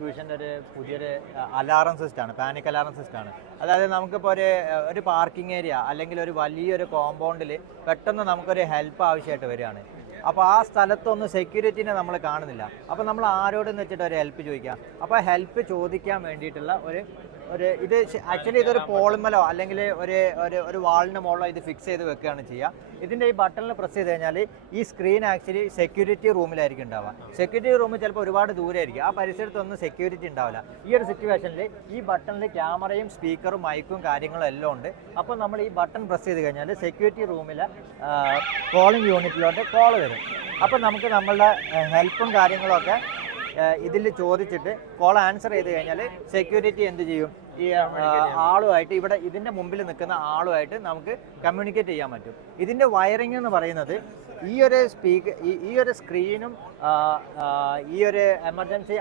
ഇക്വേഷൻ്റെ ഒരു പുതിയൊരു അലാറം സിസ്റ്റമാണ്, പാനിക് അലാറം സിസ്റ്റമാണ്. അതായത് നമുക്കിപ്പോൾ ഒരു പാർക്കിംഗ് ഏരിയ അല്ലെങ്കിൽ ഒരു വലിയൊരു കോമ്പൗണ്ടിൽ പെട്ടെന്ന് നമുക്കൊരു ഹെൽപ്പ് ആവശ്യമായിട്ട് വരികയാണ്. അപ്പോൾ ആ സ്ഥലത്തൊന്നും സെക്യൂരിറ്റീനെ നമ്മൾ കാണുന്നില്ല. അപ്പോൾ നമ്മൾ ആരോടെന്ന് വെച്ചിട്ട് ഒരു ഹെൽപ്പ് ചോദിക്കാം. അപ്പോൾ ഹെൽപ്പ് ചോദിക്കാൻ വേണ്ടിയിട്ടുള്ള ഇത് ആക്ച്വലി ഇതൊരു പോളിമലോ അല്ലെങ്കിൽ ഒരു വാളിൻ്റെ മുകളിലോ ഇത് ഫിക്സ് ചെയ്ത് വെക്കുകയാണ് ചെയ്യുക. ഇതിൻ്റെ ഈ ബട്ടണിൽ പ്രസ് ചെയ്ത് കഴിഞ്ഞാൽ ഈ സ്ക്രീൻ ആക്ച്വലി സെക്യൂരിറ്റി റൂമിലായിരിക്കും ഉണ്ടാവുക. സെക്യൂരിറ്റി റൂം ചിലപ്പോൾ ഒരുപാട് ദൂരമായിരിക്കും, ആ പരിസരത്തൊന്നും സെക്യൂരിറ്റി ഉണ്ടാവില്ല. ഈ ഒരു സിറ്റുവേഷനിൽ ഈ ബട്ടണിൽ ക്യാമറയും സ്പീക്കറും മൈക്കും കാര്യങ്ങളും എല്ലാം ഉണ്ട്. അപ്പോൾ നമ്മൾ ഈ ബട്ടൺ പ്രസ് ചെയ്ത് കഴിഞ്ഞാൽ സെക്യൂരിറ്റി റൂമിലെ കോളിംഗ് യൂണിറ്റിലോട്ട് കോൾ വരും. അപ്പോൾ നമുക്ക് നമ്മളുടെ ഹെൽപ്പും കാര്യങ്ങളൊക്കെ ഇതിൽ ചോദിച്ചിട്ട് കോൾ ആൻസർ ചെയ്ത് കഴിഞ്ഞാൽ സെക്യൂരിറ്റി എന്ത് ചെയ്യും, ഈ ആളുമായിട്ട് ഇവിടെ ഇതിൻ്റെ മുമ്പിൽ നിൽക്കുന്ന ആളുമായിട്ട് നമുക്ക് കമ്മ്യൂണിക്കേറ്റ് ചെയ്യാൻ പറ്റും. ഇതിൻ്റെ വയറിംഗ് എന്ന് പറയുന്നത് ഈ ഒരു സ്ക്രീനും ഈ ഒരു എമർജൻസി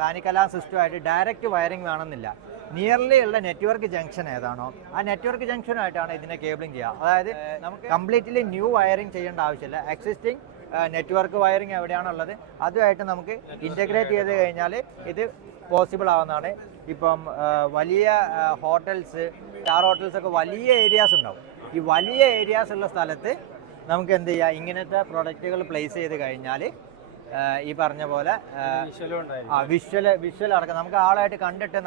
പാനിക് അലാം സിസ്റ്റമായിട്ട് ഡയറക്റ്റ് വയറിംഗ് വേണമെന്നില്ല. നിയർലി ഉള്ള നെറ്റ്വർക്ക് ജംഗ്ഷൻ ഏതാണോ ആ നെറ്റ്വർക്ക് ജംഗ്ഷനായിട്ടാണ് ഇതിനെ കേബിളിംഗ് ചെയ്യുക. അതായത് നമുക്ക് കംപ്ലീറ്റ്ലി ന്യൂ വയറിംഗ് ചെയ്യേണ്ട ആവശ്യമില്ല. എക്സിസ്റ്റിംഗ് നെറ്റ്വർക്ക് വയറിംഗ് എവിടെയാണുള്ളത് അതുമായിട്ട് നമുക്ക് ഇൻ്റഗ്രേറ്റ് ചെയ്ത് കഴിഞ്ഞാൽ ഇത് പോസിബിൾ ആവുന്നതാണ്. ഇപ്പം വലിയ ഹോട്ടൽസ്, സ്റ്റാർ ഹോട്ടൽസ് ഒക്കെ വലിയ ഏരിയാസ് ഉണ്ടാവും. ഈ വലിയ ഏരിയാസ് ഉള്ള സ്ഥലത്ത് നമുക്ക് എന്ത് ചെയ്യാം, ഇങ്ങനത്തെ പ്രൊഡക്റ്റുകൾ പ്ലേസ് ചെയ്ത് കഴിഞ്ഞാൽ ഈ പറഞ്ഞ പോലെ വിഷ്വൽ അടക്കം നമുക്ക് ആളായിട്ട് കണ്ടിട്ട്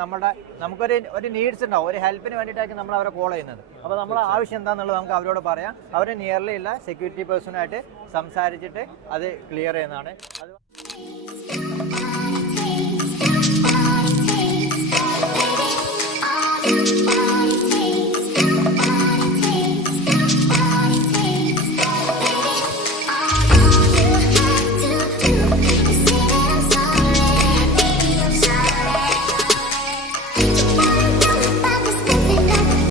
നമുക്കൊരു നീഡ്സ് ഉണ്ടാവും, ഒരു ഹെൽപ്പിന് വേണ്ടിയിട്ടായിരിക്കും നമ്മൾ അവരെ കോൾ ചെയ്യുന്നത്. അപ്പോൾ നമ്മളെ ആവശ്യം എന്താണെന്നുള്ളത് നമുക്ക് അവരോട് പറയാം. അവരെ നിയർലി ഉള്ള സെക്യൂരിറ്റി പേഴ്സണായിട്ട് സംസാരിച്ചിട്ട് അത് ക്ലിയർ ചെയ്യുന്നതാണ്. അത്